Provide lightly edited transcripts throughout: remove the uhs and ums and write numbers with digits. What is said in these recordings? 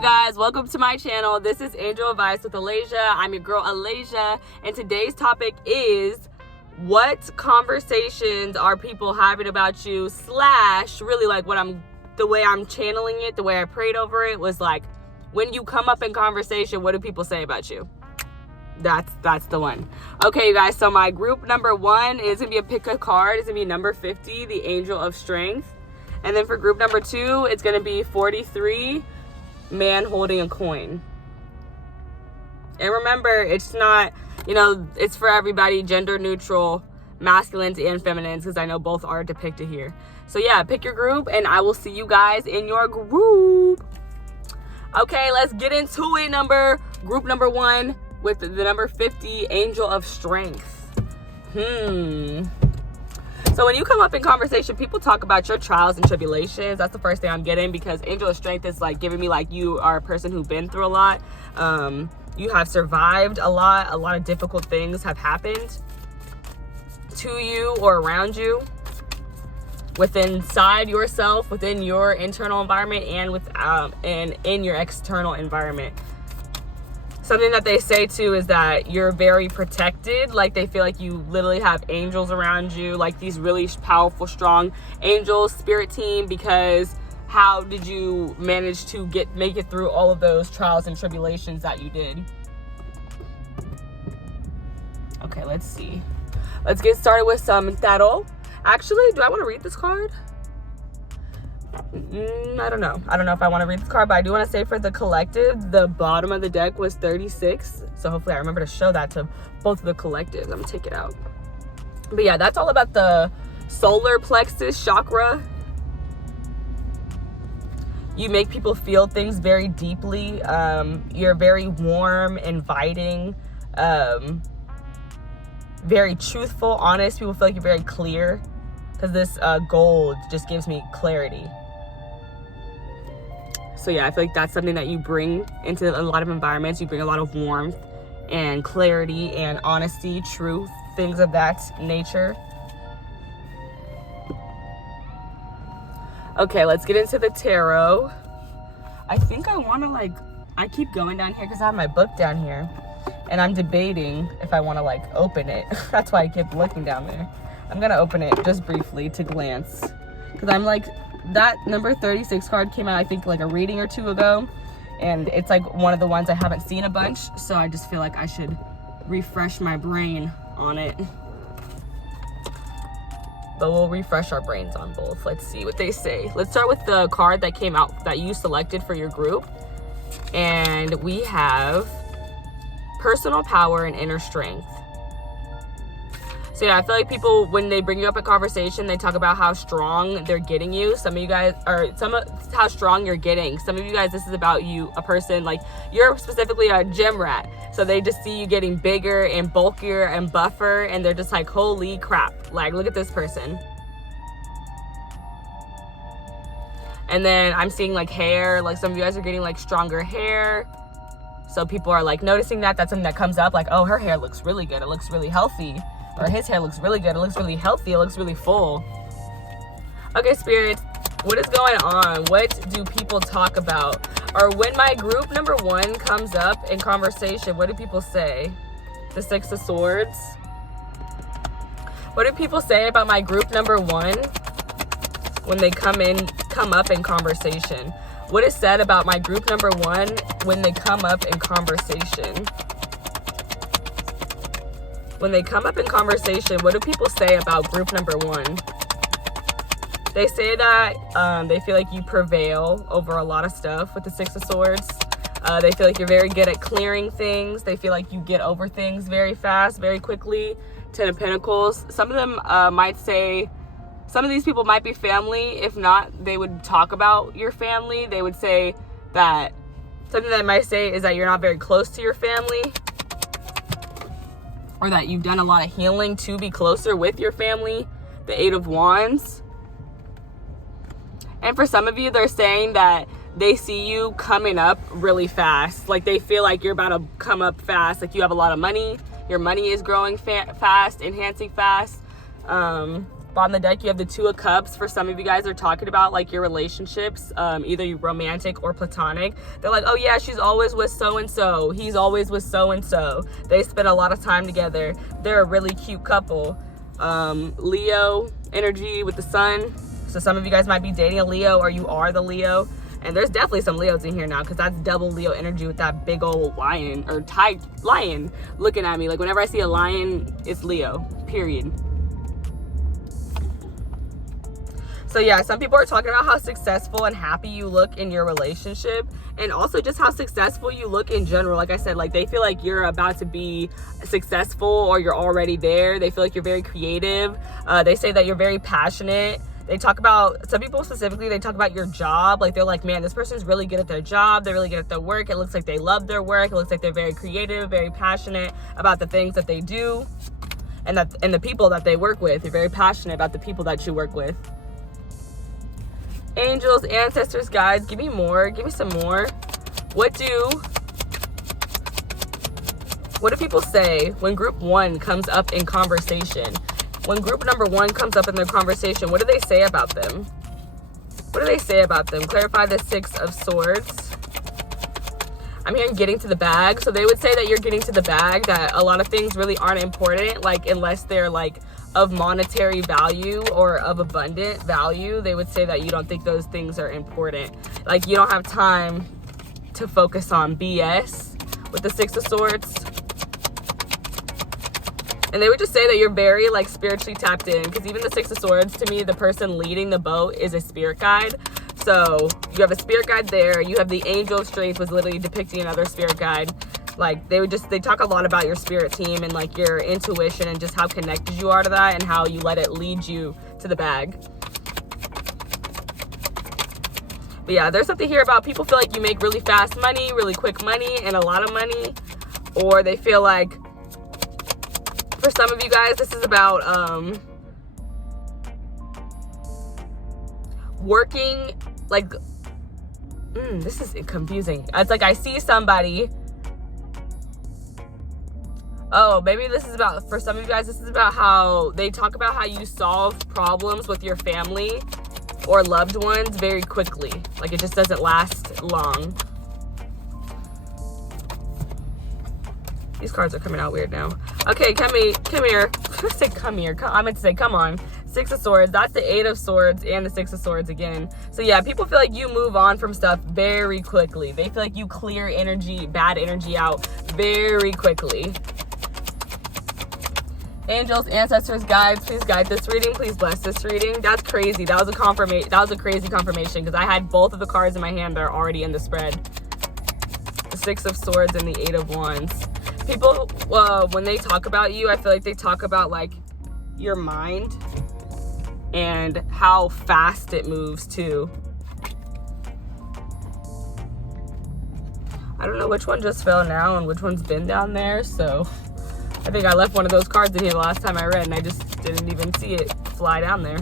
you guys? Welcome to my channel. This is Angel Advice with Alaysia. I'm your girl Alaysia, and today's topic is what conversations are people having about you, slash really like the way I'm channeling it, the way I prayed over it was like, when you come up in conversation, what do people say about you? That's the one. Okay, you guys, so my group number 1 is gonna be a pick a card. It's gonna be number 50, the Angel of Strength. And then for group number 2, it's gonna be 43, man holding a coin. And remember, it's not, it's for everybody, gender neutral, masculines and feminines, because I know both are depicted here. So yeah, pick your group and I will see you guys in your group. Okay, let's get into it. Group number 1 with the number 50, Angel of Strength. So when you come up in conversation, people talk about your trials and tribulations. That's the first thing I'm getting, because Angel of Strength is like giving me like you are a person who's been through a lot. You have survived a lot of difficult things have happened to you or around you, inside yourself, within your internal environment, and in your external environment. Something that they say too is that you're very protected. Like they feel like you literally have angels around you, like these really powerful, strong angels, spirit team, because how did you manage to make it through all of those trials and tribulations that you did? Okay, let's see. Let's get started with some tarot. Actually, do I want to read this card? I don't know if I want to read this card, but I do want to say for the collective, the bottom of the deck was 36. So hopefully I remember to show that to both of the collectives. I'm gonna take it out. But yeah, that's all about the solar plexus chakra. You make people feel things very deeply. You're very warm, inviting, very truthful, honest. People feel like you're very clear, because this gold just gives me clarity. So yeah, I feel like that's something that you bring into a lot of environments. You bring a lot of warmth and clarity and honesty, truth, things of that nature. Okay, let's get into the tarot. I think I want to I keep going down here because I have my book down here, and I'm debating if I want to open it. That's why I keep looking down there. I'm gonna open it just briefly to glance, because I'm that number 36 card came out, I think a reading or two ago, and it's one of the ones I haven't seen a bunch, so I just feel like I should refresh my brain on it. But we'll refresh our brains on both. Let's see what they say. Let's start with the card that came out that you selected for your group, and we have personal power and inner strength. So yeah, I feel like people, when they bring you up in conversation, they talk about how strong they're getting you. Some of you guys, how strong you're getting. Some of you guys, this is about you, a person, you're specifically a gym rat. So they just see you getting bigger and bulkier and buffer, and they're just like, holy crap. Look at this person. And then I'm seeing hair, some of you guys are getting stronger hair. So people are noticing that. That's something that comes up, oh, her hair looks really good. It looks really healthy. Or his hair looks really good. It looks really healthy. It looks really full. Okay, Spirit, what is going on? What do people talk about? Or when my group number 1 comes up in conversation, what do people say? The 6 of Swords. What do people say about my group number 1 when they come up in conversation? What is said about my group number 1 when they come up in conversation? When they come up in conversation, what do people say about group number 1? They say that they feel like you prevail over a lot of stuff with the 6 of Swords. They feel like you're very good at clearing things. They feel like you get over things very fast, very quickly. 10 of Pentacles. Some of them might say, some of these people might be family. If not, they would talk about your family. They would say that, something they might say is that you're not very close to your family, or that you've done a lot of healing to be closer with your family. The 8 of Wands. And for some of you, they're saying that they see you coming up really fast. They feel like you're about to come up fast. You have a lot of money. Your money is growing fast, enhancing fast. Bottom of the deck, you have the Two of Cups. For some of you guys are talking about like your relationships, either romantic or platonic. They're like, oh yeah, she's always with so-and-so. He's always with so-and-so. They spend a lot of time together. They're a really cute couple. Leo energy with the sun. So some of you guys might be dating a Leo, or you are the Leo. And there's definitely some Leos in here now, because that's double Leo energy with that big old lion, or lion looking at me. Like whenever I see a lion, it's Leo, period. So yeah, some people are talking about how successful and happy you look in your relationship, and also just how successful you look in general. Like I said, like they feel like you're about to be successful, or you're already there. They feel like you're very creative. They say that you're very passionate. They talk about, some people specifically, they talk about your job. Like they're like, man, this person's really good at their job. They're really good at their work. It looks like they love their work. It looks like they're very creative, very passionate about the things that they do, and the people that they work with. You're very passionate about the people that you work with. Angels, ancestors, guides, give me more. Give me some more. What do people say when group 1 comes up in conversation? When group number 1 comes up in their conversation, what do they say about them? What do they say about them? Clarify the 6 of Swords. I'm hearing getting to the bag. So they would say that you're getting to the bag, that a lot of things really aren't important, like unless they're like of monetary value or of abundant value. They would say that you don't think those things are important. Like you don't have time to focus on BS with the 6 of Swords. And they would just say that you're very like spiritually tapped in, because even the 6 of Swords, to me, the person leading the boat is a spirit guide. So you have a spirit guide there. You have the angel of strength, was literally depicting another spirit guide. Like they talk a lot about your spirit team and like your intuition and just how connected you are to that, and how you let it lead you to the bag. But yeah, there's something here about people feel like you make really fast money, really quick money, and a lot of money. Or they feel like, for some of you guys, this is about working, like, this is confusing. It's like I see somebody, oh, maybe this is about, for some of you guys, this is about how they talk about how you solve problems with your family or loved ones very quickly. Like it just doesn't last long. These cards are coming out weird now. Okay, come here. I said come here. I meant to say come on. 6 of Swords. That's the 8 of Swords and the 6 of Swords again. So yeah, people feel like you move on from stuff very quickly. They feel like you clear energy, bad energy out very quickly. Angels, ancestors, guides, please guide this reading. Please bless this reading. That's crazy. That was a confirmation. That was a crazy confirmation, because I had both of the cards in my hand that are already in the spread. The 6 of Swords and the 8 of Wands. People, when they talk about you, I feel like they talk about like your mind and how fast it moves too. I don't know which one just fell now and which one's been down there, so I think I left one of those cards in here the last time I read, and I just didn't even see it fly down there.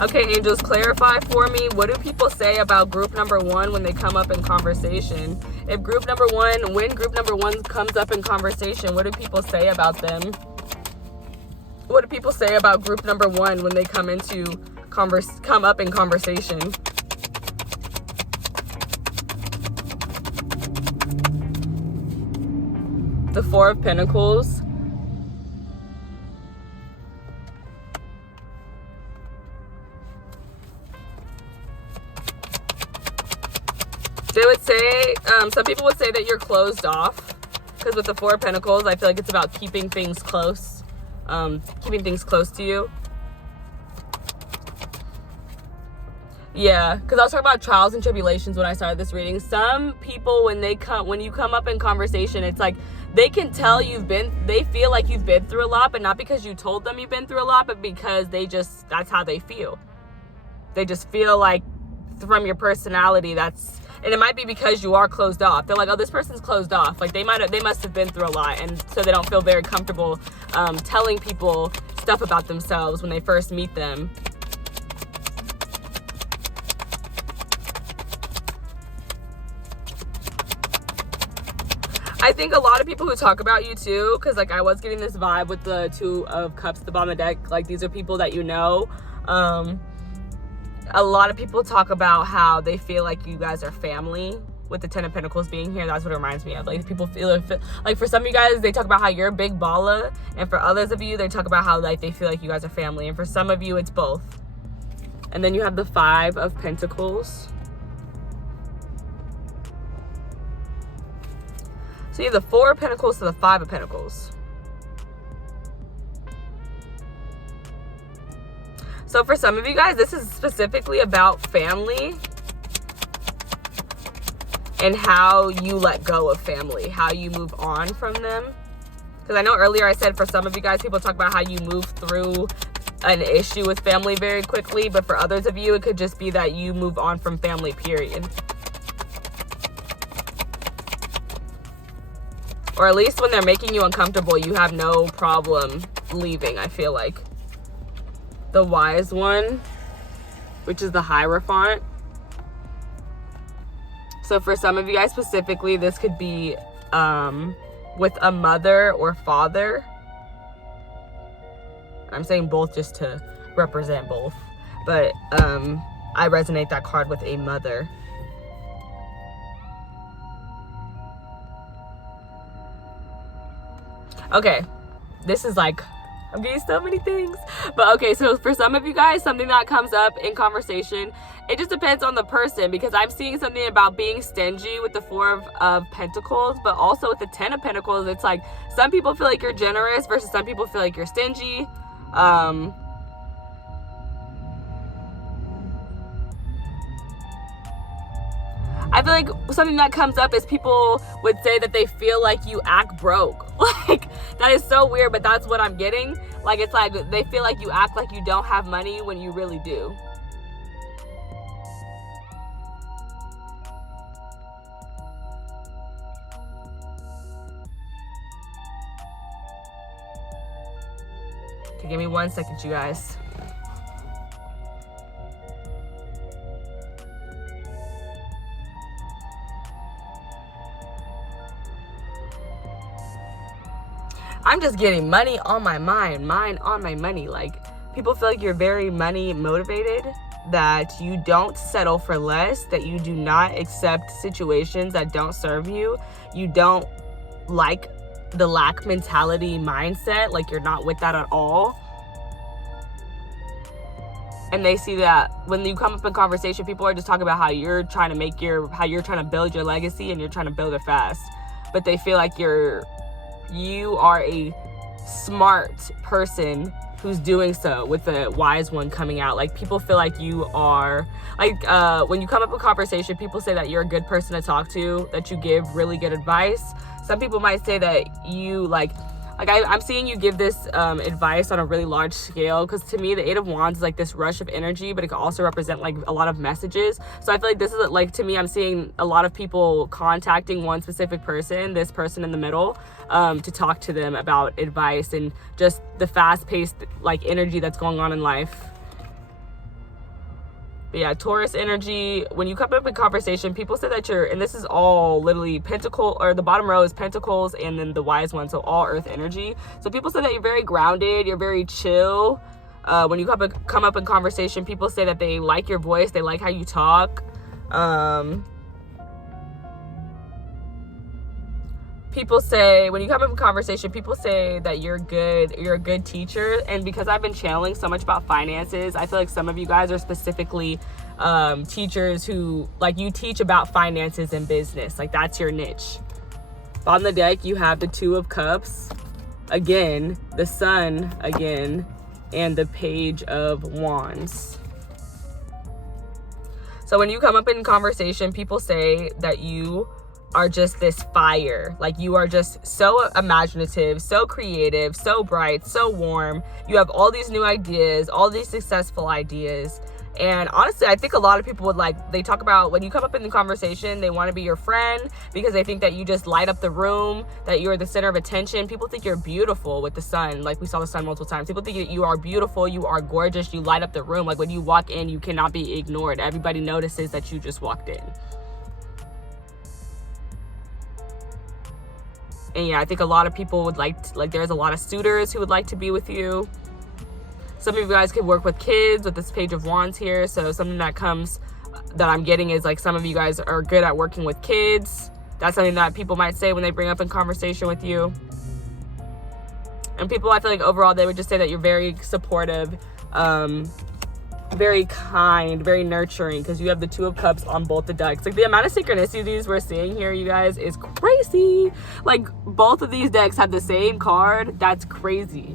Okay, angels, clarify for me. What do people say about group number 1 when they come up in conversation? If group number 1, when group number 1 comes up in conversation, what do people say about them? What do people say about group number 1 when they come up in conversation? The 4 of Pentacles. They would say, some people would say that you're closed off, because with the 4 of Pentacles, I feel like it's about keeping things close, to you. Yeah, because I was talking about trials and tribulations when I started this reading. Some people, when you come up in conversation, it's like they can tell they feel like you've been through a lot, but not because you told them you've been through a lot, but because that's how they feel. They just feel like from your personality, and it might be because you are closed off. They're like, oh, this person's closed off. Like they must have been through a lot, and so they don't feel very comfortable telling people stuff about themselves when they first meet them. I think a lot of people who talk about you too, because like I was getting this vibe with the Two of Cups at the bottom of the deck, like these are people that you know. A lot of people talk about how they feel like you guys are family. With the Ten of Pentacles being here, that's what it reminds me of. Like people feel like, for some of you guys, they talk about how you're a big baller, and for others of you, they talk about how like they feel like you guys are family, and for some of you, it's both. And then you have the Five of Pentacles. So you have the Four of Pentacles to the Five of Pentacles. So for some of you guys, this is specifically about family and how you let go of family, how you move on from them. Because I know earlier I said for some of you guys, people talk about how you move through an issue with family very quickly, but for others of you, it could just be that you move on from family, period. Or at least when they're making you uncomfortable, you have no problem leaving, I feel like. The Wise One, which is the Hierophant. So for some of you guys specifically, this could be with a mother or father. I'm saying both just to represent both. But I resonate that card with a mother. Okay, this is like, I'm getting so many things. But okay, so for some of you guys, something that comes up in conversation, it just depends on the person, because I'm seeing something about being stingy with the Four of Pentacles, but also with the Ten of Pentacles, it's like some people feel like you're generous versus some people feel like you're stingy. I feel like something that comes up is people would say that they feel like you act broke. Like, that is so weird, but that's what I'm getting. Like, it's like they feel like you act like you don't have money when you really do. Okay, give me 1 second, you guys. I'm just getting money on my mind on my money. Like, people feel like you're very money motivated, that you don't settle for less, that you do not accept situations that don't serve you. You don't like the lack mentality mindset, like you're not with that at all. And they see that when you come up in conversation, people are just talking about how you're trying to build your legacy and you're trying to build it fast. But they feel like you are a smart person who's doing so, with the Wise One coming out. Like, people feel like you are, like, when you come up with conversation, people say that you're a good person to talk to, that you give really good advice. Some people might say that you, I'm seeing you give this advice on a really large scale, because to me, the Eight of Wands is like this rush of energy, but it can also represent like a lot of messages. So I feel like this is like, to me, I'm seeing a lot of people contacting one specific person, this person in the middle, to talk to them about advice and just the fast-paced like energy that's going on in life. But yeah, Taurus energy, when you come up in conversation, people say that and this is all literally Pentacle, or the bottom row is Pentacles and then the Wise One, so all Earth energy. So people say that you're very grounded, you're very chill. When you come up in conversation, people say that they like your voice, they like how you talk. People say, when you come up in conversation, people say that you're a good teacher. And because I've been channeling so much about finances, I feel like some of you guys are specifically teachers who, like, you teach about finances and business. Like, that's your niche. On the deck, you have the Two of Cups, again, the Sun again, and the Page of Wands. So when you come up in conversation, people say that you are just this fire. Like, you are just so imaginative, so creative, so bright, so warm. You have all these new ideas, all these successful ideas. And honestly, I think a lot of people they talk about when you come up in the conversation, they want to be your friend because they think that you just light up the room, that you're the center of attention. People think you're beautiful with the sun. Like, we saw the sun multiple times. People think that you are beautiful, you are gorgeous, you light up the room. Like, when you walk in, you cannot be ignored. Everybody notices that you just walked in. And yeah, I think a lot of people would there's a lot of suitors who would like to be with you. Some of you guys could work with kids with this Page of Wands here. So something that I'm getting is like some of you guys are good at working with kids. That's something that people might say when they bring up in conversation with you. And people, I feel like overall, they would just say that you're very supportive, very kind, very nurturing, because you have the Two of Cups on both the decks. Like, the amount of synchronicities we're seeing here, you guys, is crazy. Like, both of these decks have the same card. That's crazy.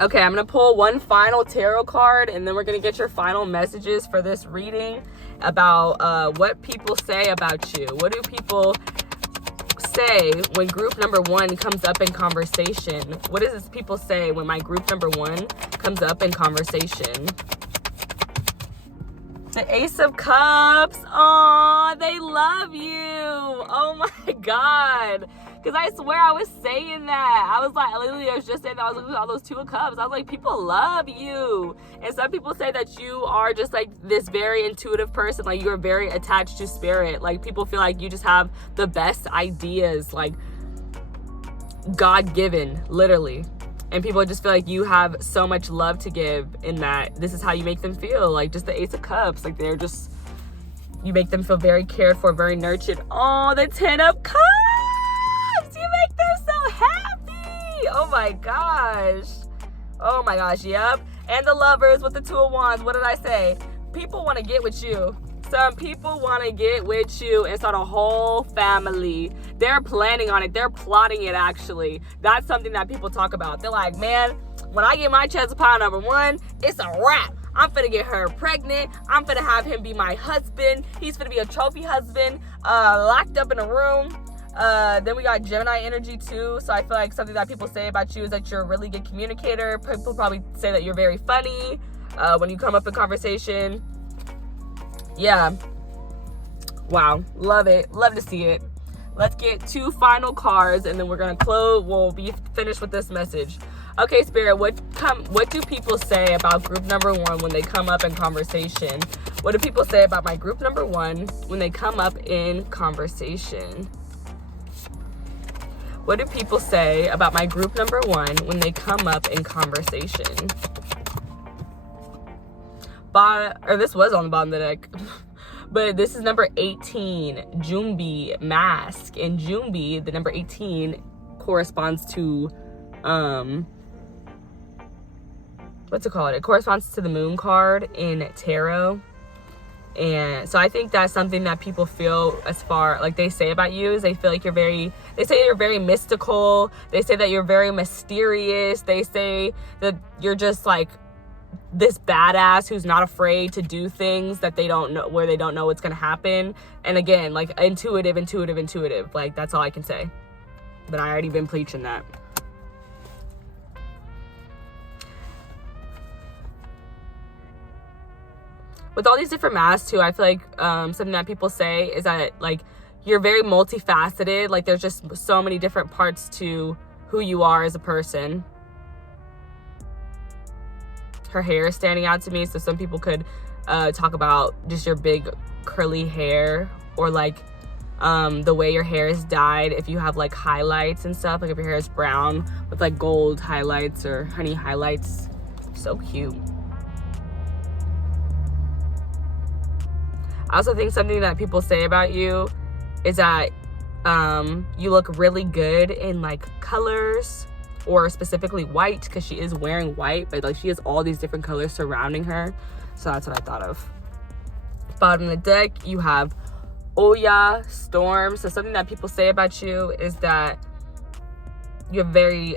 Okay, I'm going to pull one final tarot card, and then we're going to get your final messages for this reading about what people say about you. What do people say when group number one comes up in conversation? What does this people say when my group number one comes up in conversation? The Ace of Cups. Oh, they love you. Oh my God. Because I swear I was saying that. I was just saying that. I was looking at all those Two of Cups. I was like, people love you. And some people say that you are just like this very intuitive person. Like, you're very attached to spirit. Like, people feel like you just have the best ideas. Like, God-given, literally. And people just feel like you have so much love to give, in that this is how you make them feel. Like, just the Ace of Cups. Like, you make them feel very cared for, very nurtured. Oh, the Ten of Cups. You make them so happy. Oh my gosh. Oh my gosh. Yep. And the Lovers with the Two of Wands. What did I say? People want to get with you. Some people want to get with you and start a whole family. They're planning on it. They're plotting it, actually. That's something that people talk about. They're like, man, when I get my chance of pile number one, it's a wrap. I'm finna get her pregnant. I'm finna have him be my husband. He's finna be a trophy husband, locked up in a room. Then we got Gemini energy too. So I feel like something that people say about you is that you're a really good communicator. People probably say that you're very funny when you come up in conversation. Yeah. Wow. Love it. Love to see it. Let's get two final cards, and then we're gonna close. We'll be finished with this message. Okay, Spirit, what do people say about group number one when they come up in conversation? What do people say about my group number one when they come up in conversation? What do people say about my group number one when they come up in conversation? This was on the bottom of the deck. But this is number 18, Jumbi, Mask. And Jumbi, the number 18, corresponds to, what's it called? It corresponds to the Moon card in tarot. And so I think that's something that people feel, as far, like, they say about you, is they feel like they say you're very mystical. They say that you're very mysterious. They say that you're just like this badass who's not afraid to do things that they don't know, where they don't know what's gonna happen. And again, like, intuitive. Like, that's all I can say. But I already been preaching that. With all these different masks too, I feel like something that people say is that, like, you're very multifaceted. Like, there's just so many different parts to who you are as a person. Her hair is standing out to me, so some people could talk about just your big curly hair, or like the way your hair is dyed. If you have like highlights and stuff, like if your hair is brown with like gold highlights or honey highlights, so cute. I also think something that people say about you is that you look really good in like colors, or specifically white, because she is wearing white, but like she has all these different colors surrounding her. So that's what I thought of. Bottom of the deck, you have Oya, Storm. So something that people say about you is that you're very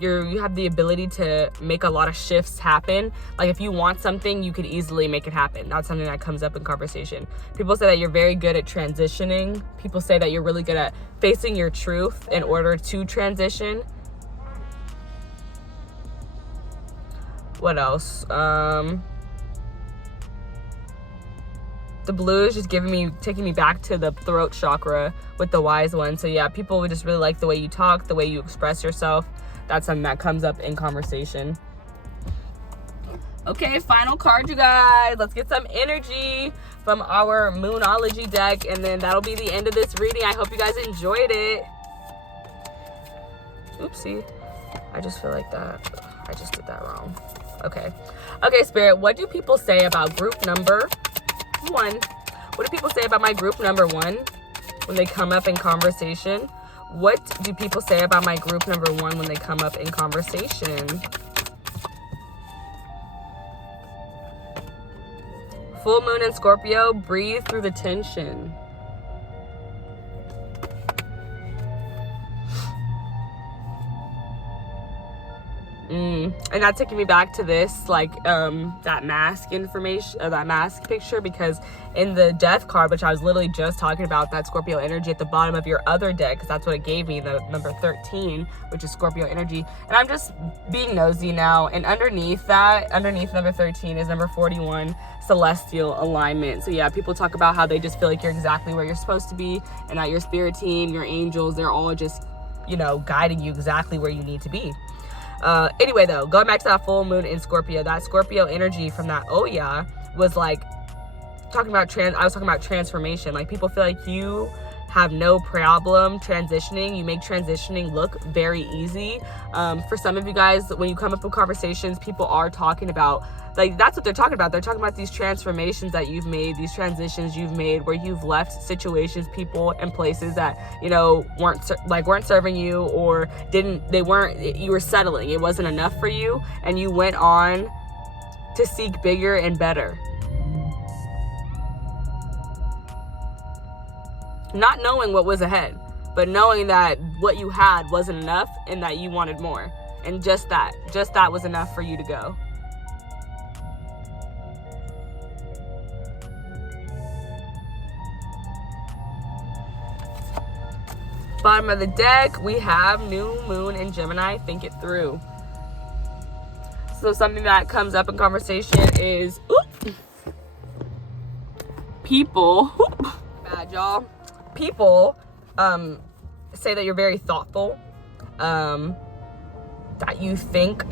you have the ability to make a lot of shifts happen. Like, if you want something, you could easily make it happen. That's something that comes up in conversation. People say that you're very good at transitioning. People say that you're really good at facing your truth in order to transition. What else? The blue is just taking me back to the throat chakra with the wise one. So yeah, people would just really like the way you talk, the way you express yourself. That's something that comes up in conversation. Okay, final card, you guys. Let's get some energy from our Moonology deck, and then that'll be the end of this reading. I hope you guys enjoyed it. Oopsie. I just feel like I just did that wrong. Okay, Spirit, what do people say about group number 1? What do people say about my group number 1 when they come up in conversation? What do people say about my group number 1 when they come up in conversation? Full moon in Scorpio, breathe through the tension. And that's taking me back to this, like, that mask information, that mask picture, because in the death card, which I was literally just talking about, that Scorpio energy at the bottom of your other deck, because that's what it gave me, the number 13, which is Scorpio energy. And I'm just being nosy now, and underneath number 13 is number 41, celestial alignment. So yeah, people talk about how they just feel like you're exactly where you're supposed to be, and that your spirit team, your angels, they're all just, you know, guiding you exactly where you need to be. Anyway, though, going back to that full moon in Scorpio, that Scorpio energy from that Oya was like I was talking about transformation. Like, people feel like you have no problem transitioning. You make transitioning look very easy. For some of you guys, when you come up with conversations, people are talking about, like, that's what they're talking about. They're talking about these transformations that you've made, these transitions you've made, where you've left situations, people, and places that, you know, weren't serving you, or you were settling. It wasn't enough for you, and you went on to seek bigger and better. Not knowing what was ahead, but knowing that what you had wasn't enough and that you wanted more. And just that was enough for you to go. Bottom of the deck, we have new moon in Gemini. Think it through. So something that comes up in conversation is people. Bad, y'all. People say that you're very thoughtful, that you think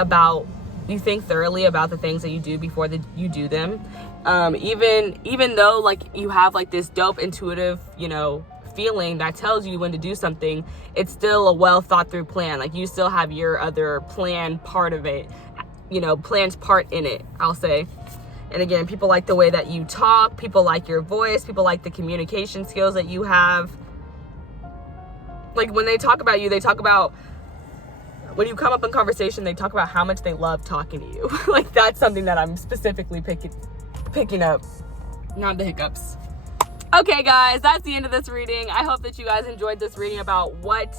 thoroughly about the things that you do before you do them. Even though, like, you have like this dope intuitive, you know, feeling that tells you when to do something, it's still a well thought through plan. Like, you still have your other plan part of it, you know, planned part in it, I'll say. And again, people like the way that you talk, people like your voice, people like the communication skills that you have. Like, when they talk about you, they talk about, when you come up in conversation, they talk about how much they love talking to you. Like, that's something that I'm specifically picking up, not the hiccups. Okay, guys, that's the end of this reading. I hope that you guys enjoyed this reading about what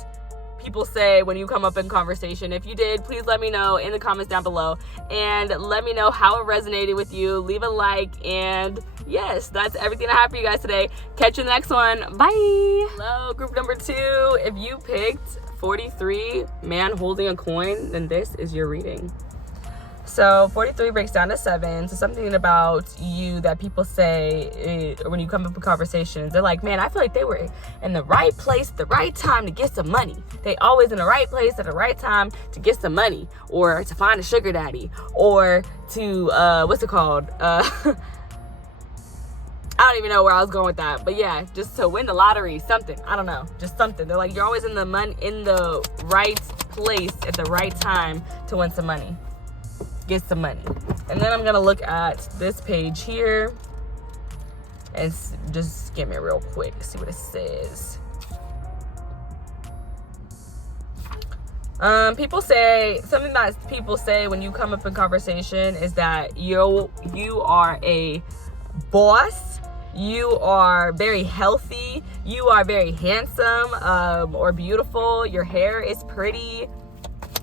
people say when you come up in conversation. If you did, please let me know in the comments down below, and let me know how it resonated with you. Leave a like, and yes, that's everything I have for you guys today. Catch you in the next one. Bye. Hello, group number 2. If you picked 43, man holding a coin, then this is your reading. So 43 breaks down to 7. So something about you that people say when you come up with conversations, they're like, man, I feel like they were in the right place at the right time to get some money. They always in the right place at the right time to get some money, or to find a sugar daddy, or to, what's it called? I don't even know where I was going with that, but yeah, just to win the lottery, something. I don't know, just something. They're like, you're always in the right place at the right time to win some money. Get some money. And then I'm gonna look at this page here and just give me real quick, see what it says. People say, something that people say when you come up in conversation is that you are a boss, you are very healthy, you are very handsome, or beautiful, your hair is pretty,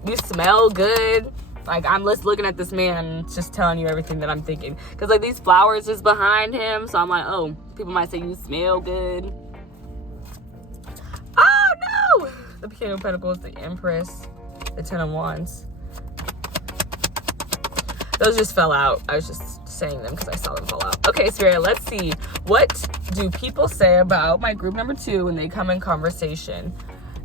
you smell good. Like, I'm just looking at this man, just telling you everything that I'm thinking. Because, like, these flowers is behind him. So I'm like, oh, people might say you smell good. Oh, no! The King of Pentacles, the Empress, the Ten of Wands. Those just fell out. I was just saying them because I saw them fall out. Okay, Spirit, let's see. What do people say about my group number 2 when they come in conversation?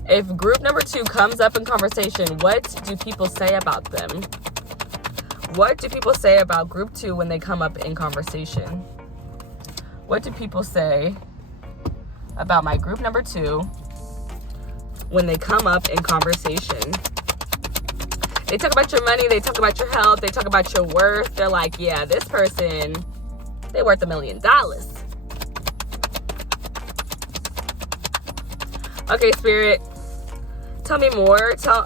If group number 2 comes up in conversation, what do people say about them? What do people say about group 2 when they come up in conversation? What do people say about my group number 2 when they come up in conversation? They talk about your money, they talk about your health, they talk about your worth. They're like, yeah, this person, they worth $1 million. Okay, Spirit, tell me more. Tell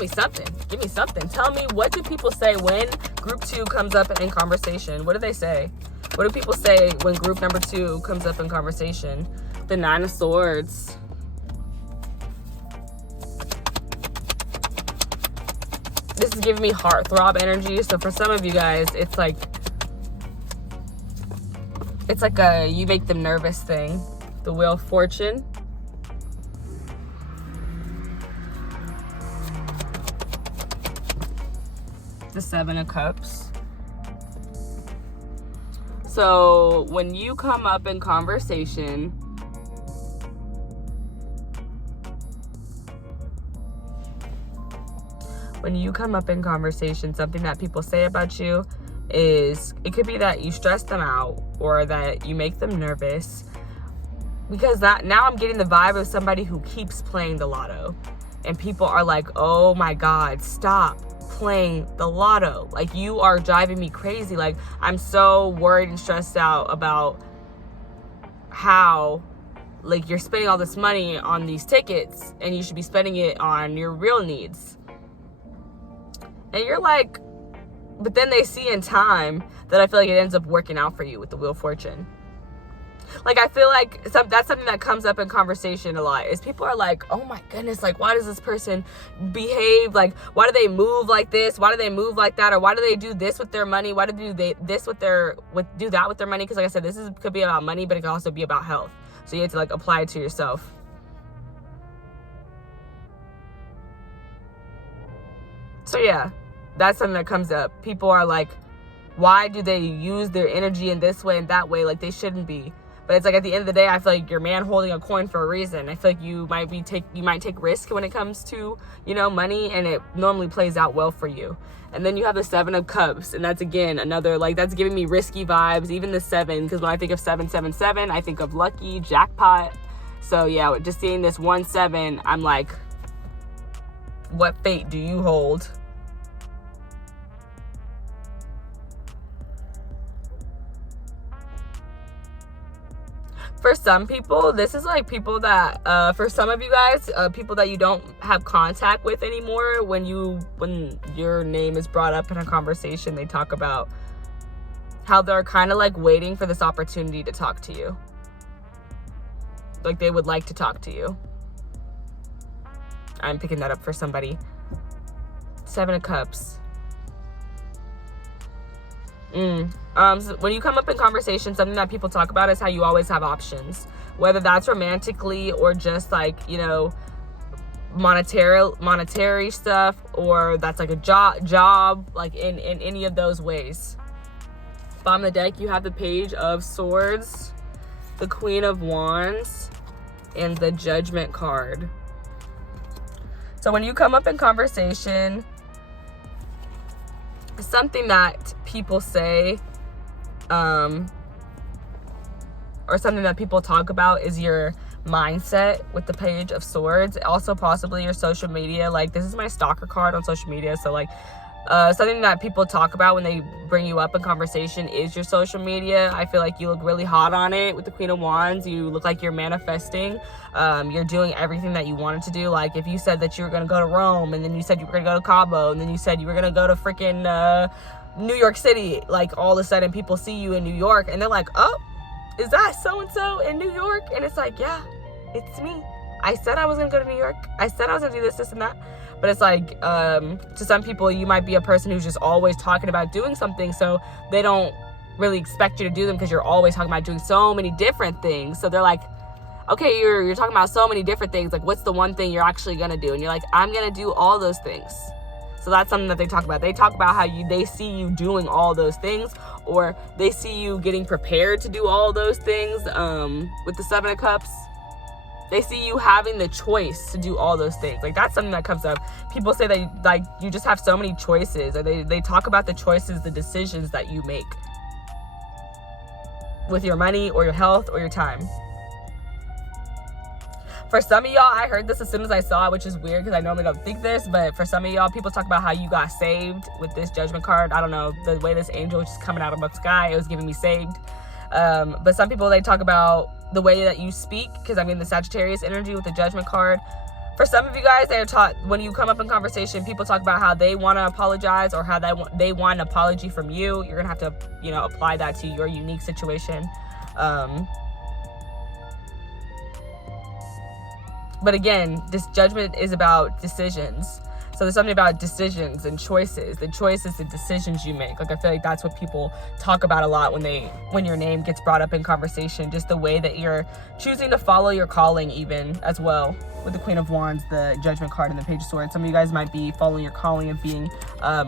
me something. Give me something. Tell me, what do people say when group 2 comes up in conversation? What do they say? What do people say when group number 2 comes up in conversation? The 9 of Swords. This is giving me heartthrob energy. So for some of you guys, it's like a you make them nervous thing. The Wheel of Fortune. The 7 of Cups. So when you come up in conversation, something that people say about you is, it could be that you stress them out or that you make them nervous, because that now I'm getting the vibe of somebody who keeps playing the lotto, and people are like, oh my God, stop playing the lotto. Like, you are driving me crazy. Like, I'm so worried and stressed out about how, like, you're spending all this money on these tickets and you should be spending it on your real needs. And you're like, but then they see in time that I feel like it ends up working out for you with the Wheel of Fortune. Like, I feel like that's something that comes up in conversation a lot, is people are like, oh my goodness, like, why does this person behave? Like, why do they move like this? Why do they move like that? Or why do they do this with their money? Why do they do that with their money? Because like I said, could be about money, but it can also be about health. So you have to like apply it to yourself. So yeah, that's something that comes up. People are like, why do they use their energy in this way and that way? Like, they shouldn't be. But it's like, at the end of the day, I feel like you're man holding a coin for a reason. I feel like you might take risk when it comes to, money, and it normally plays out well for you. And then you have the 7 of Cups, and that's again another, like, that's giving me risky vibes. Even the 7, because when I think of 777, I think of lucky, jackpot. So yeah, just seeing this 1-7, I'm like, what fate do you hold? For some people, this is like people that, for some of you guys, people that you don't have contact with anymore, when your name is brought up in a conversation, they talk about how they're kind of like waiting for this opportunity to talk to you. Like, they would like to talk to you. I'm picking that up for somebody. 7 of Cups. So when you come up in conversation, something that people talk about is how you always have options, whether that's romantically or just like, monetary stuff, or that's like a job, like in any of those ways. Bottom of the deck, you have the Page of Swords, the Queen of Wands, and the Judgment card. So when you come up in conversation, something that people say, or something that people talk about, is your mindset with the Page of Swords. Also possibly your social media. Like, this is my stalker card on social media, so like something that people talk about when they bring you up in conversation is your social media. I feel like you look really hot on it with the Queen of Wands. You look like you're manifesting. You're doing everything that you wanted to do. Like, if you said that you were going to go to Rome, and then you said you were going to go to Cabo, and then you said you were going to go to freaking New York City, like, all of a sudden people see you in New York and they're like, oh, is that so-and-so in New York? And it's like, yeah, it's me. I said I was going to go to New York. I said I was going to do this, and that. But it's like, to some people, you might be a person who's just always talking about doing something, so they don't really expect you to do them because you're always talking about doing so many different things. So they're like, okay, you're talking about so many different things. Like, what's the one thing you're actually going to do? And you're like, I'm going to do all those things. So that's something that they talk about. They talk about how they see you doing all those things, or they see you getting prepared to do all those things with the 7 of Cups. They see you having the choice to do all those things. Like, that's something that comes up. People say that, like, you just have so many choices, or they talk about the choices, the decisions that you make with your money or your health or your time. For some of y'all, I heard this as soon as I saw it, which is weird because I normally don't think this, but for some of y'all, people talk about how you got saved with this judgment card. I don't know, the way this angel was just coming out of the sky, it was giving me saved. But some people, they talk about the way that you speak, because I mean the Sagittarius energy with the judgment card. For some of you guys, they're taught, when you come up in conversation, people talk about how they want to apologize or how they want an apology from you. You're gonna have to, you know, apply that to your unique situation. But again, this judgment is about decisions. So there's something about decisions and choices, the choices and decisions you make. Like, I feel like that's what people talk about a lot when your name gets brought up in conversation, just the way that you're choosing to follow your calling, even as well. With the Queen of Wands, the Judgment card, and the Page of Swords, some of you guys might be following your calling of being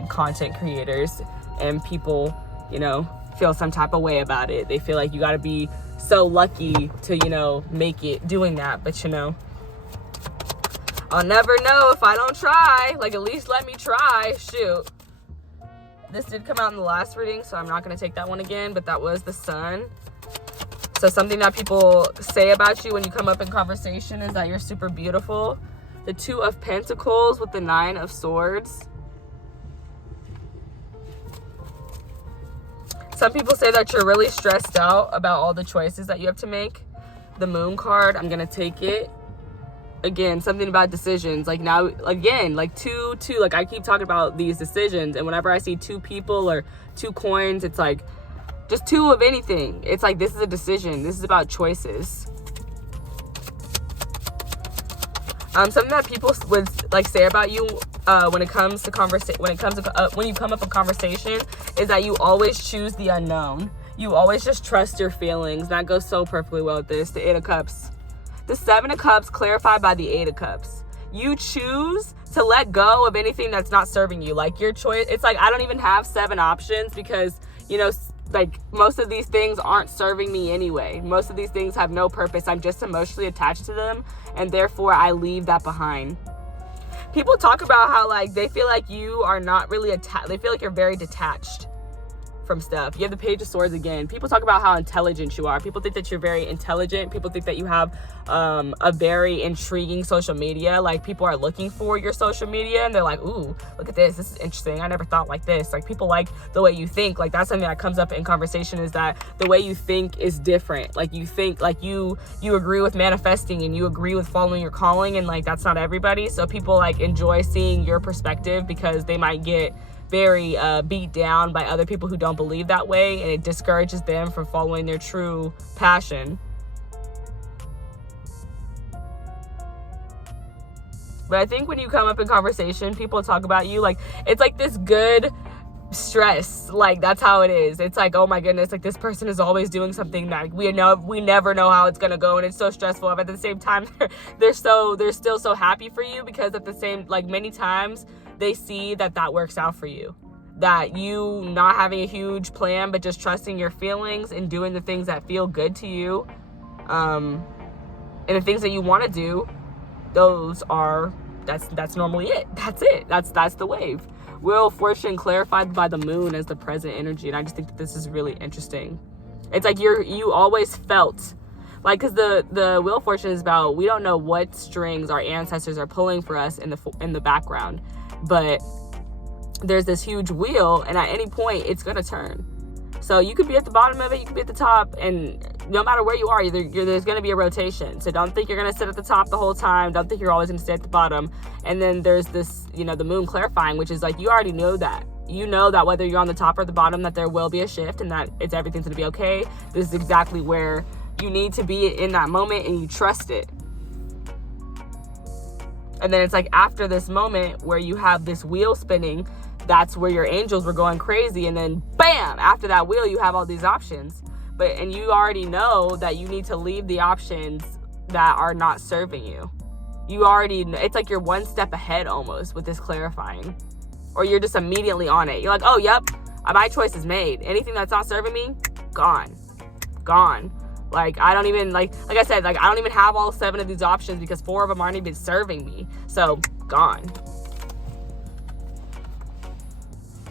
content creators, and people, you know, feel some type of way about it. They feel like you got to be so lucky to, you know, make it doing that. But, you know, I'll never know if I don't try. Like, at least let me try. Shoot. This did come out in the last reading, so I'm not going to take that one again, but that was the Sun. So something that people say about you when you come up in conversation is that you're super beautiful. The Two of Pentacles with the Nine of Swords. Some people say that you're really stressed out about all the choices that you have to make. The Moon card, I'm going to take it. Again, something about decisions. Like, now, again, like two, like, I keep talking about these decisions, and whenever I see two people or two coins, it's like just two of anything. It's like, this is a decision. This is about choices. Something that people would like say about you when it comes to when you come up in conversation is that you always choose the unknown. You always just trust your feelings. That goes so perfectly well with this. The Eight of Cups. The Seven of Cups clarified by the Eight of Cups. You choose to let go of anything that's not serving you. Like, your choice, it's like, I don't even have 7 options because, you know, like, most of these things aren't serving me anyway. Most of these things have no purpose. I'm just emotionally attached to them, and therefore I leave that behind. People talk about how, like, they feel like you are not really attached. They feel like you're very detached from stuff. You have the Page of Swords again. People talk about how intelligent you are. People think that you're very intelligent. People think that you have a very intriguing social media. Like, people are looking for your social media and they're like, ooh, look at this. This is interesting. I never thought like this. Like, people like the way you think. Like, that's something that comes up in conversation, is that the way you think is different. Like, you think, like, you agree with manifesting and you agree with following your calling, and like, that's not everybody. So people like enjoy seeing your perspective because they might get very beat down by other people who don't believe that way, and it discourages them from following their true passion. But I think when you come up in conversation, people talk about you like, it's like this good stress. Like, that's how it is. It's like, oh my goodness, like, this person is always doing something that we never know how it's gonna go, and it's so stressful. But at the same time, they're still so happy for you, because at the same, like, many times they see that works out for you, that you not having a huge plan but just trusting your feelings and doing the things that feel good to you, and the things that you want to do, that's normally it. That's the wave. Wheel of Fortune clarified by the Moon as the present energy, and I just think that this is really interesting. It's like you always felt like, because the Wheel of Fortune is about, we don't know what strings our ancestors are pulling for us in the background, but there's this huge wheel, and at any point it's gonna turn. So you could be at the bottom of it, you could be at the top, and no matter where you are, there's gonna be a rotation. So don't think you're gonna sit at the top the whole time. Don't think you're always gonna stay at the bottom. And then there's this, you know, the Moon clarifying, which is like, you already know that. You know that whether you're on the top or the bottom, that there will be a shift, and that everything's gonna be okay. This is exactly where you need to be in that moment, and you trust it. And then it's like, after this moment where you have this wheel spinning, that's where your angels were going crazy. And then bam, after that wheel, you have all these options. And you already know that you need to leave the options that are not serving you. You already, it's like you're one step ahead almost with this clarifying. Or you're just immediately on it. You're like, oh, yep, my choice is made. Anything that's not serving me, gone. Like, I don't even, like I said, like, I don't even have all 7 of these options because 4 of them aren't even serving me. So, gone.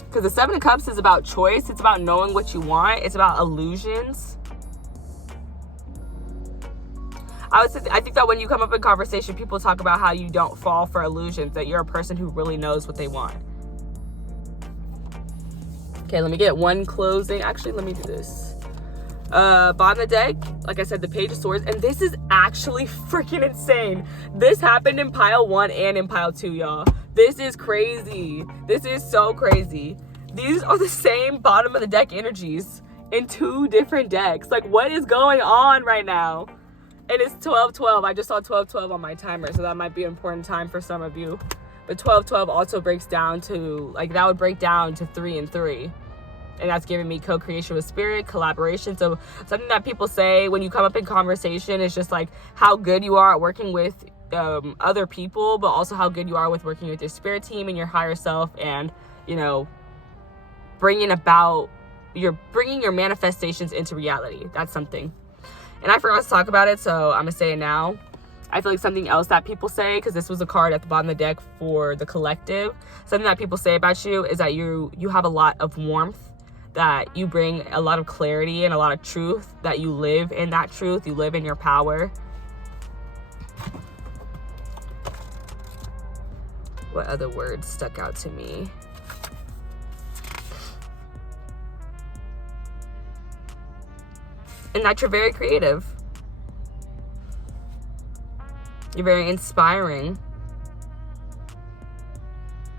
Because the 7 of Cups is about choice. It's about knowing what you want. It's about illusions. I think that when you come up in conversation, people talk about how you don't fall for illusions, that you're a person who really knows what they want. Okay, let me get one closing. Actually, let me do this. Bottom of the deck, like I said, the Page of Swords. And this is actually freaking insane. This happened in pile 1 and in pile 2, y'all. This is crazy. This is so crazy. These are the same bottom of the deck energies in 2 different decks. Like, what is going on right now? And it's 12-12. I just saw 12-12 on my timer, so that might be an important time for some of you. But 12-12 also breaks down to, like, that would break down to 3 and 3. And that's giving me co-creation with spirit, collaboration. So something that people say when you come up in conversation is just like how good you are at working with other people, but also how good you are with working with your spirit team and your higher self, and, you know, bringing your manifestations into reality. That's something. And I forgot to talk about it, so I'm gonna say it now. I feel like something else that people say, because this was a card at the bottom of the deck for the collective, something that people say about you is that you have a lot of warmth, that you bring a lot of clarity and a lot of truth, that you live in that truth, you live in your power. What other words stuck out to me? And that you're very creative. You're very inspiring.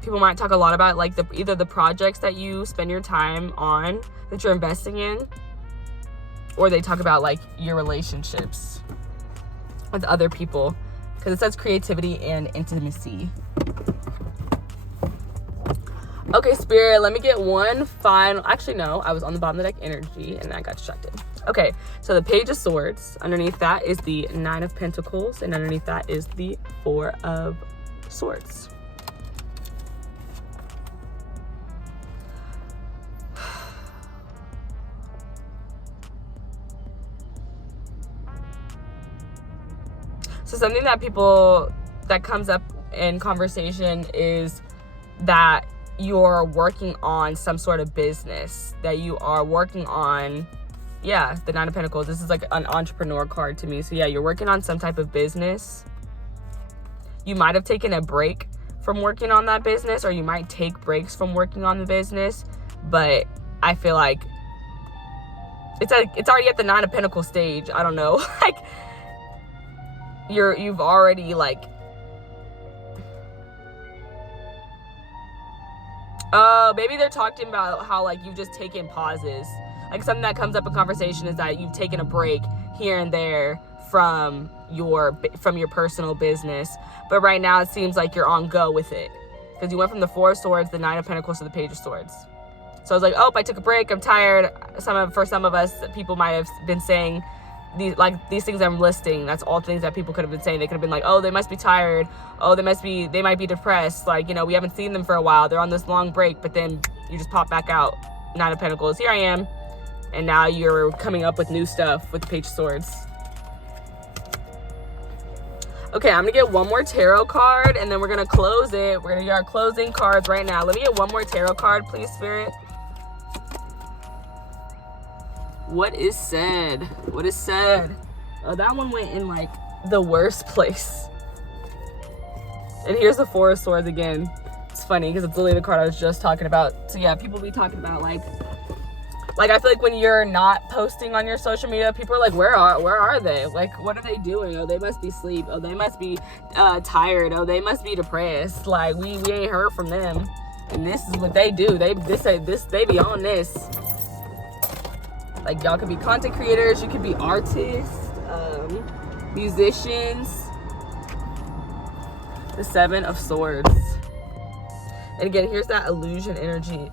People might talk a lot about, like, either the projects that you spend your time on, that you're investing in, or they talk about, like, your relationships with other people, because it says creativity and intimacy. Okay, Spirit, let me get one final, actually no, I was on the bottom of the deck energy and I got distracted. Okay, so the Page of Swords, underneath that is the 9 of Pentacles, and underneath that is the 4 of Swords. So something that comes up in conversation is that you're working on some sort of business, that you are working on, yeah, the 9 of Pentacles. This is like an entrepreneur card to me. So yeah, you're working on some type of business. You might have taken a break from working on that business, or you might take breaks from working on the business, but I feel like it's already at the 9 of Pentacles stage. I don't know. Like, you've already, like, maybe they're talking about how, like, you've just taken pauses. Like, something that comes up in conversation is that you've taken a break here and there from your personal business, but right now it seems like you're on go with it, because you went from the 4 of Swords, the 9 of Pentacles, to the Page of Swords. So I was like, oh, I took a break, I'm tired. For some of us, people might have been saying these things I'm listing, that's all things that people could have been saying. They could have been like, oh, they must be tired, oh, they might be depressed, like, you know, we haven't seen them for a while, they're on this long break, but then you just pop back out, 9 of Pentacles, here I am, and now you're coming up with new stuff with the Page of Swords. Okay, I'm gonna get one more tarot card, and then we're gonna close it. We're gonna get our closing cards right now. Let me get one more tarot card, please, Spirit. What is said? What is said? Oh, that one went in, like, the worst place. And here's the 4 of Swords again. It's funny because it's literally the card I was just talking about. So yeah, people be talking about, like I feel like when you're not posting on your social media, people are like, where are they? Like, what are they doing? Oh, they must be asleep. Oh, they must be tired. Oh, they must be depressed. Like, we ain't heard from them. And this is what they do. They be on this. Like, y'all could be content creators, you could be artists, musicians. The 7 of Swords. And again, here's that illusion energy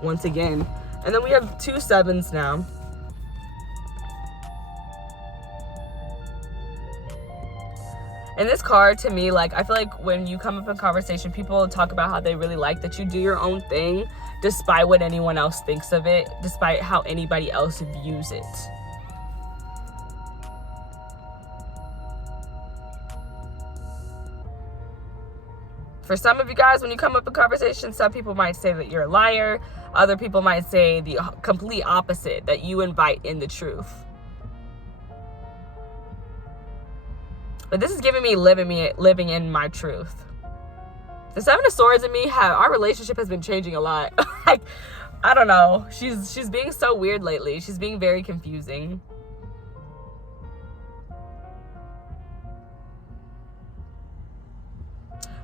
once again. And then we have 2 7s now. And this card, to me, like, I feel like when you come up in conversation, people talk about how they really like that you do your own thing, despite what anyone else thinks of it, despite how anybody else views it. for some of you guys, when you come up in conversation, some people might say that you're a liar. Other people might say the complete opposite, that you invite in the truth. But this is giving me living in my truth. The Seven of Swords and me, our relationship has been changing a lot. Like, I don't know. She's being so weird lately. She's being very confusing.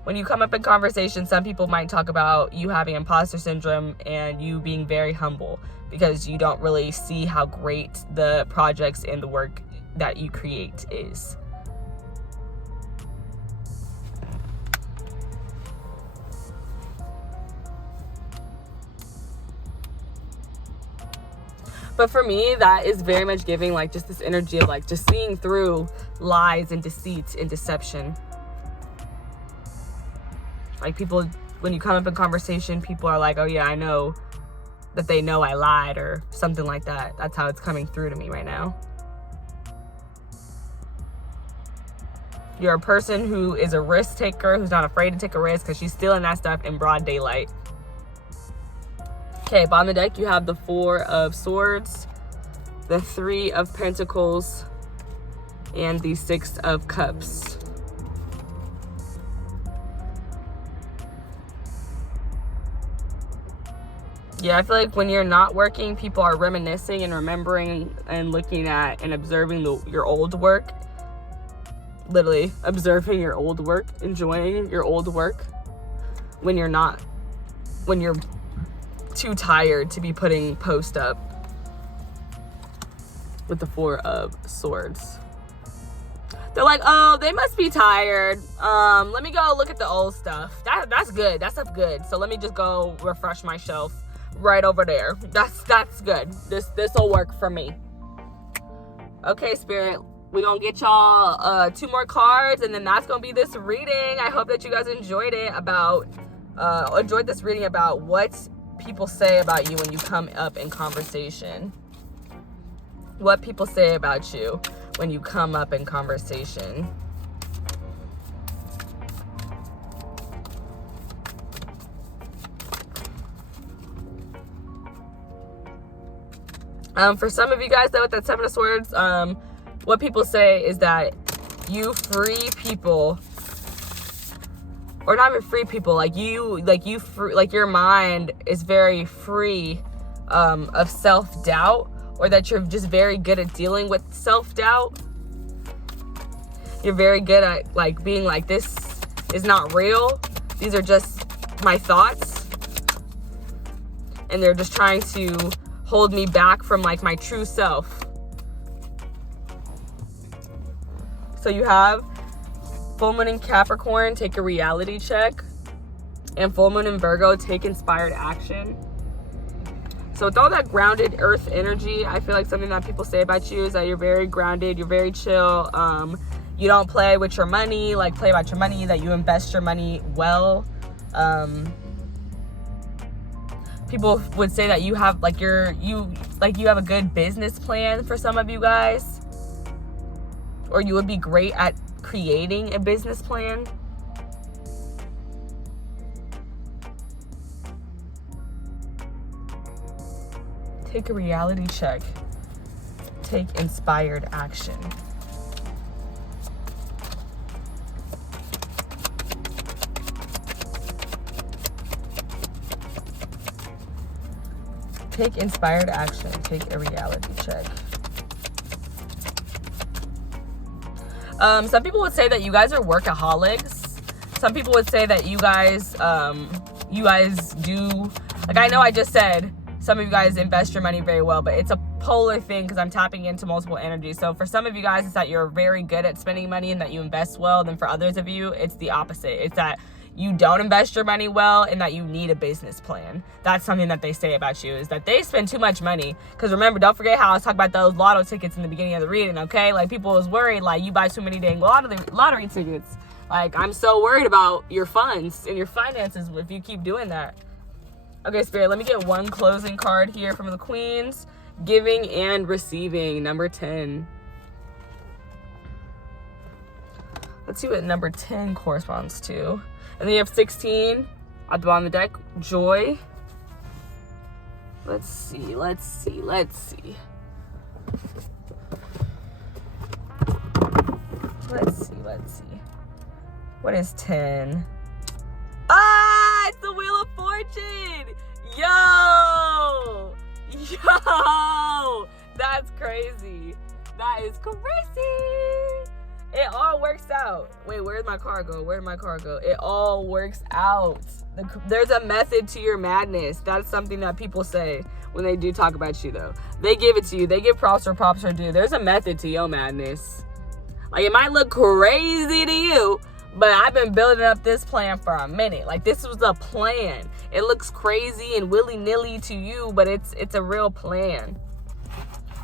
When you come up in conversation, some people might talk about you having imposter syndrome and you being very humble because you don't really see how great the projects and the work that you create is. But for me, that is very much giving like just this energy of like just seeing through lies and deceit and deception. Like people, when you come up in conversation, people are like, oh yeah, I know that they know I lied or something like that. That's how it's coming through to me right now. You're a person who is a risk taker, who's not afraid to take a risk because she's stealing that stuff in broad daylight. Okay, bottom of the deck, you have the Four of Swords, the Three of Pentacles, and the Six of Cups. Yeah, I feel like when you're not working, people are reminiscing and remembering and looking at and observing your old work. Literally observing your old work, enjoying your old work when you're too tired to be putting post up with the Four of Swords. They're like, oh, they must be tired. Let me go look at the old stuff. That's good. That stuff's good. So let me just go refresh my shelf right over there. That's good. This will work for me. Okay, Spirit. We're gonna get y'all 2 more cards, and then that's gonna be this reading. I hope that you guys enjoyed this reading about what people say about you when you come up in conversation. What people say about you when you come up in conversation. For some of you guys, though, with that Seven of Swords, what people say is that you free people, or not even free people, like your mind is very free of self-doubt, or that you're just very good at dealing with self-doubt. You're very good at like being like, this is not real. These are just my thoughts. And they're just trying to hold me back from like my true self. So you have full moon in Capricorn, take a reality check. And full moon in Virgo, take inspired action. So with all that grounded earth energy, I feel like something that people say about you is that you're very grounded, you're very chill. You don't play with your money, like play about your money, that you invest your money well. People would say that you have like you have a good business plan for some of you guys. Or you would be great at creating a business plan. Take a reality check. Take inspired action. Take inspired action. Take a reality check. Some people would say that you guys are workaholics. Some people would say that you guys do, like, I know I just said some of you guys invest your money very well, but it's a polar thing because I'm tapping into multiple energies. So for some of you guys, it's that you're very good at spending money and that you invest well. Then for others of you, it's the opposite. It's that you don't invest your money well and that you need a business plan. That's something that they say about you, is that they spend too much money. Because remember, don't forget how I was talking about those lotto tickets in the beginning of the reading, okay? Like, people was worried, like, you buy too many dang lottery tickets. Like, I'm so worried about your funds and your finances if you keep doing that. Okay, Spirit, let me get one closing card here from the Queens. Giving and receiving, number 10. Let's see what number 10 corresponds to. And then you have 16 at the bottom of the deck, joy. Let's see. What is 10? Ah, it's the Wheel of Fortune. Yo, that's crazy. That is crazy. It all works out. Wait, where'd my car go? It all works out. There's a method to your madness. That's something that people say when they do talk about you, though. They give it to you. They give props where props are due. There's a method to your madness. Like, it might look crazy to you, but I've been building up this plan for a minute. Like, this was a plan. It looks crazy and willy-nilly to you, but it's a real plan.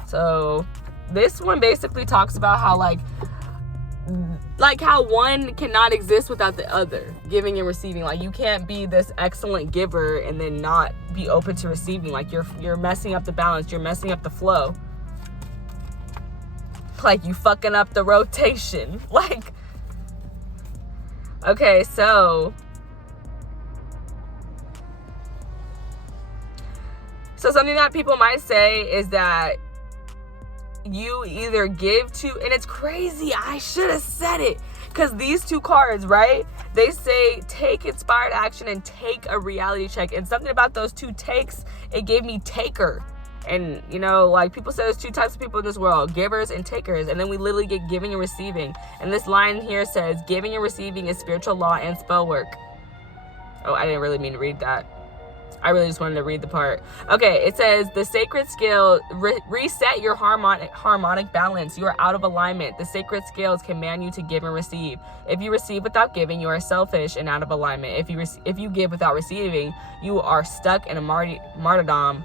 So this one basically talks about how like how one cannot exist without the other, giving and receiving. Like, you can't be this excellent giver and then not be open to receiving. Like, you're messing up the balance, you're messing up the flow. Like, you fucking up the rotation. Like, okay, so something that people might say is that you either give to, and it's crazy, I should have said it, because these two cards, right, they say take inspired action and take a reality check, and something about those two takes, it gave me taker. And you know, like, people say there's two types of people in this world, givers and takers, and then we literally get giving and receiving. And this line here says giving and receiving is spiritual law and spell work. Oh, I didn't really mean to read that. I really just wanted to read the part. Okay, it says the sacred scale, reset your harmonic balance. You are out of alignment. The sacred scales command you to give and receive. If you receive without giving, you are selfish and out of alignment. If you give without receiving, you are stuck in a martyrdom,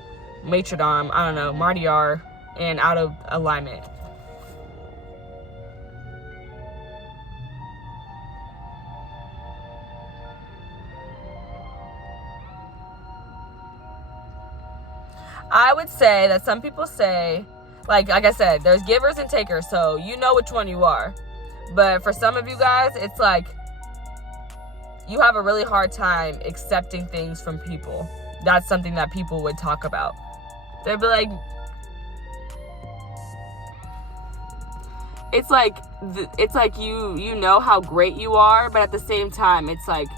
and out of alignment. I would say that some people say, like I said, there's givers and takers, so you know which one you are. But for some of you guys, it's like you have a really hard time accepting things from people. That's something that people would talk about. They'd be like, it's like you know how great you are, but at the same time, it's like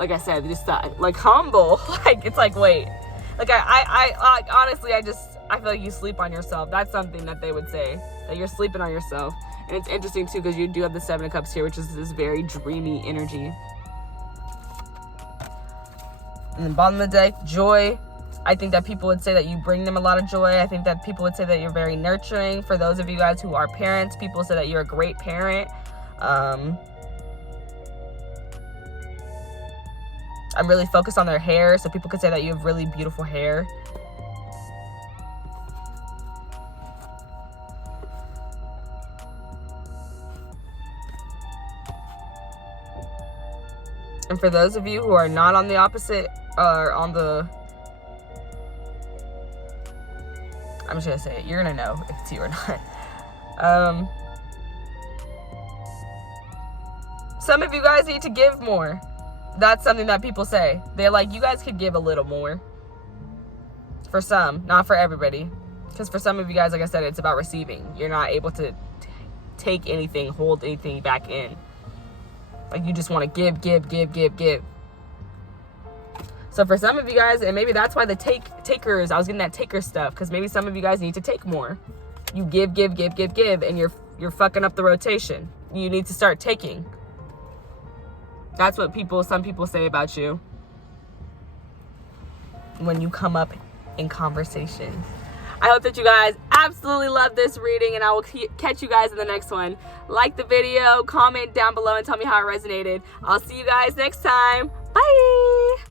I said, just like humble. Like, it's like, wait. Like, I honestly, I feel like you sleep on yourself. That's something that they would say, that you're sleeping on yourself. And it's interesting, too, because you do have the Seven of Cups here, which is this very dreamy energy. And the bottom of the deck, joy. I think that people would say that you bring them a lot of joy. I think that people would say that you're very nurturing. For those of you guys who are parents, people say that you're a great parent. I'm really focused on their hair, so people could say that you have really beautiful hair. And for those of you who are not on the opposite, or on the, I'm just gonna say it, you're gonna know if it's you or not. Some of you guys need to give more. That's something that people say. They're like, you guys could give a little more. For some, not for everybody. Because for some of you guys, like I said, it's about receiving. You're not able to take anything, hold anything back in. Like, you just want to give. So for some of you guys, and maybe that's why the takers, I was getting that taker stuff, because maybe some of you guys need to take more. You give, and you're fucking up the rotation. You need to start taking. That's what some people say about you when you come up in conversation. I hope that you guys absolutely love this reading, and I will catch you guys in the next one. Like the video, comment down below, and tell me how it resonated. I'll see you guys next time. Bye!